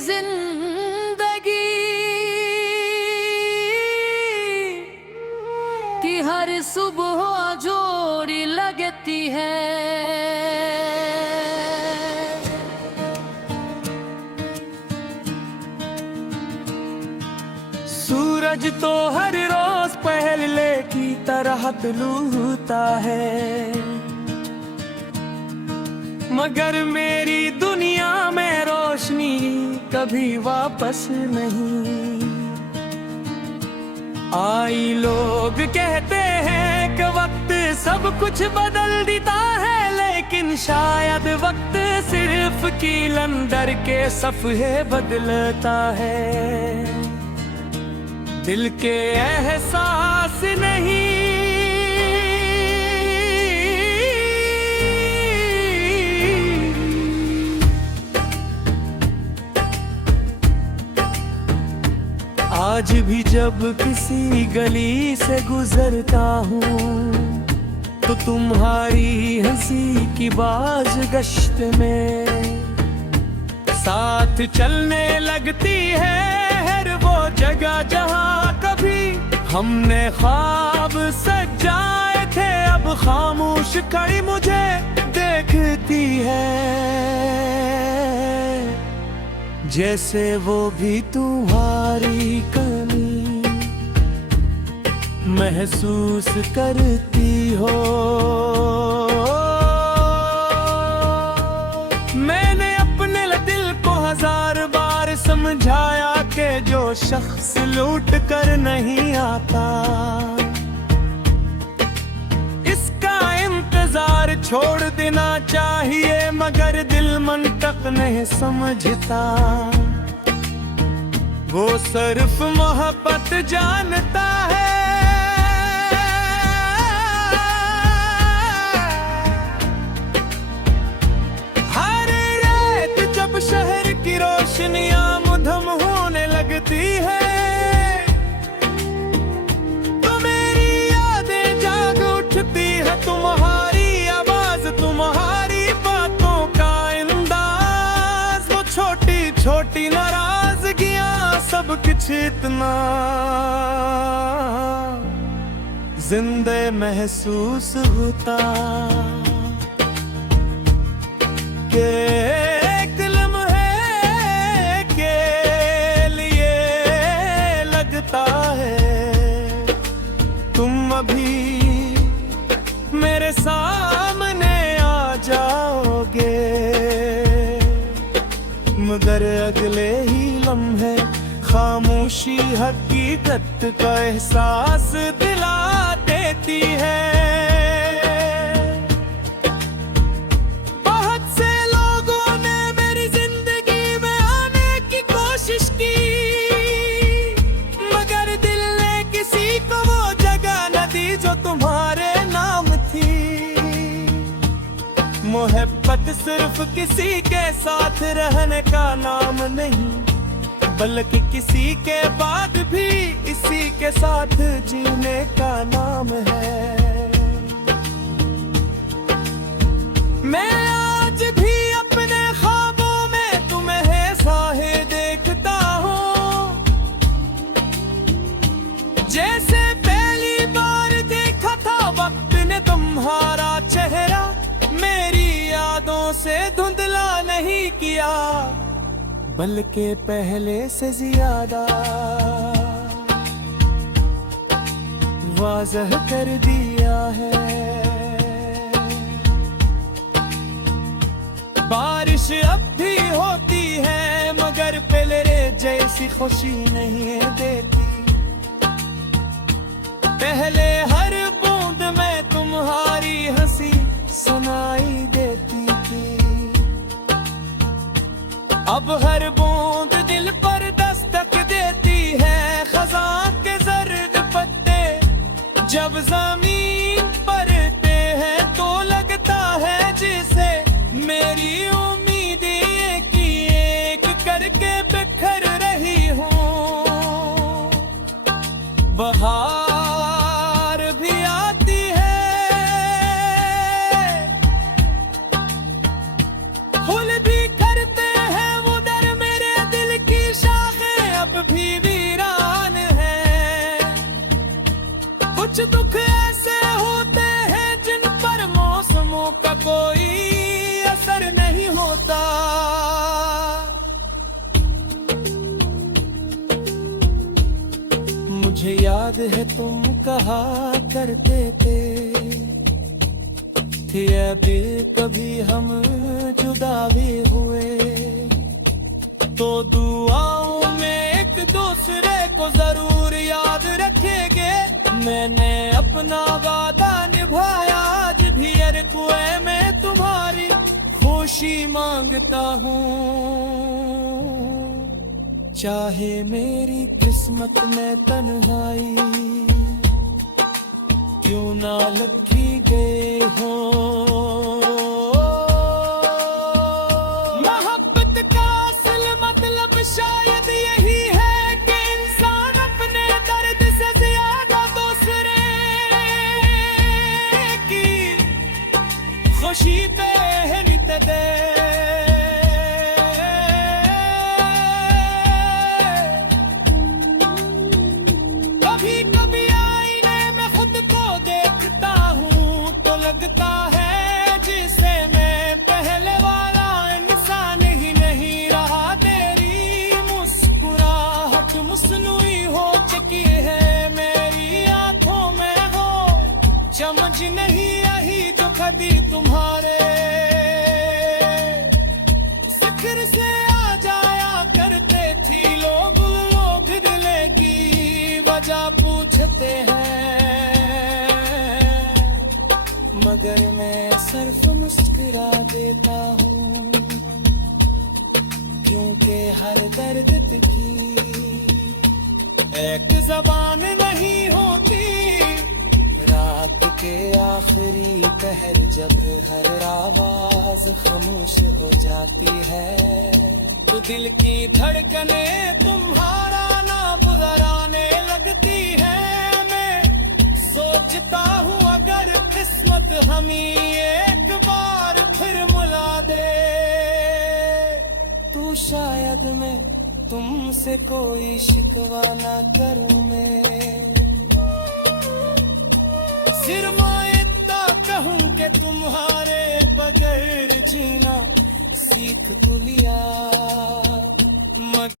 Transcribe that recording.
जिंदगी की हर सुबह जोड़ी लगती है। सूरज तो हर रोज पहले की तरह तुलूता है, मगर मेरी दुनिया में रोशनी कभी वापस नहीं आई। लोग कहते हैं कि वक्त सब कुछ बदल देता है, लेकिन शायद वक्त सिर्फ कीलंदर के सफ़े बदलता है, दिल के एहसास नहीं। आज भी जब किसी गली से गुजरता हूँ तो तुम्हारी हंसी की बाज गश्त में साथ चलने लगती है हर वो जगह जहाँ कभी हमने ख्वाब सजाए थे। अब खामोश खड़ी मुझे देखती है, जैसे वो भी तुम्हारी कमी महसूस करती हो। मैंने अपने दिल को 1000 बार समझाया कि जो शख्स लूट कर नहीं आता इसका इंतजार छोड़ देना चाहिए, मगर दिल मंतक नहीं समझता, वो सिर्फ मोहब्बत जानता है। हर रात जब शहर की रोशनियां मुधम होने लगती है तो मेरी यादें जाग उठती है। तुम्हारी आवाज, तुम्हारी बातों का अंदाज, वो छोटी छोटी नाराजगियां सब कुछ इतना जिंदे महसूस होता कि एक लम्हे के लिए लगता है तुम अभी मेरे सामने आ जाओगे, मगर अगले ही लम्हे खामोशी हकीकत का एहसास दिला देती है। बहुत से लोगों ने मेरी जिंदगी में आने की कोशिश की, मगर दिल ने किसी को वो जगह न दी जो तुम्हारे नाम थी। मोहब्बत सिर्फ किसी के साथ रहने का नाम नहीं, बल्कि किसी के बाद भी इसी के साथ जीने का नाम है। मैं आज भी अपने ख्वाबों में तुम्हें साहे देखता हूँ, जैसे पहली बार देखा था वक्त ने तुम्हारा चेहरा, मेरी यादों से धुंधला नहीं किया, बल्कि पहले से ज्यादा वाज़ह कर दिया है। बारिश अब भी होती है मगर पहले जैसी खुशी नहीं देती, पहले हर बूंद में तुम्हारी हंसी सुनाई देती थी, अब हर बूंद दिल पर दस्तक देती है। खज़ां के जर्द पत्ते जब ज़मीन पड़ते हैं तो लगता है जैसे मेरी उम्मीद एक एक करके बिखर रही हूँ। बहार भी आती है, फूल भी करते हैं वो दर मेरे दिल कोई असर नहीं होता। मुझे याद है तुम कहा करते थे अभी कभी हम जुदा भी हुए तो दुआओं में एक दूसरे को जरूर याद रखेंगे। मैंने अपना वादा निभाया, आज भी हर कुएं में तुम्हारी खुशी मांगता हूँ। चाहे मेरी किस्मत में तन्हाई क्यों ना लिखी गई हो, मोहब्बत का असल मतलब शायद यही है कि इंसान अपने दर्द से ज्यादा दूसरे की खुशी पे अहमियत दे। कभी कभी आईने में खुद को देखता हूँ तो लगता है जिसे मैं पहले वाला इंसान ही नहीं रहा। तेरी मुस्कुराहट मुस्नुई हो चुकी है, मेरी आंखों में हो समझ नहीं आई जो कभी तुम्हारे जिक्र से आ जाया करते थी लोग दिले की वजह पूछते हैं, मगर मैं सिर्फ मुस्कुरा देता हूँ क्योंकि हर दर्द की एक जबान नहीं होती। रात के आखिरी पहर जब हर आवाज खामोश हो जाती है तो दिल की धड़कने तुम्हारा नाम बुलाने लगती है। मैं सोचता हूँ अगर किस्मत हमें एक बार फिर मिला दे तो शायद मैं तुमसे कोई शिकवा ना करूँ। मैं सिर्फ इतना कहूँ कि तुम्हारे बगैर जीना सीख तो लिया।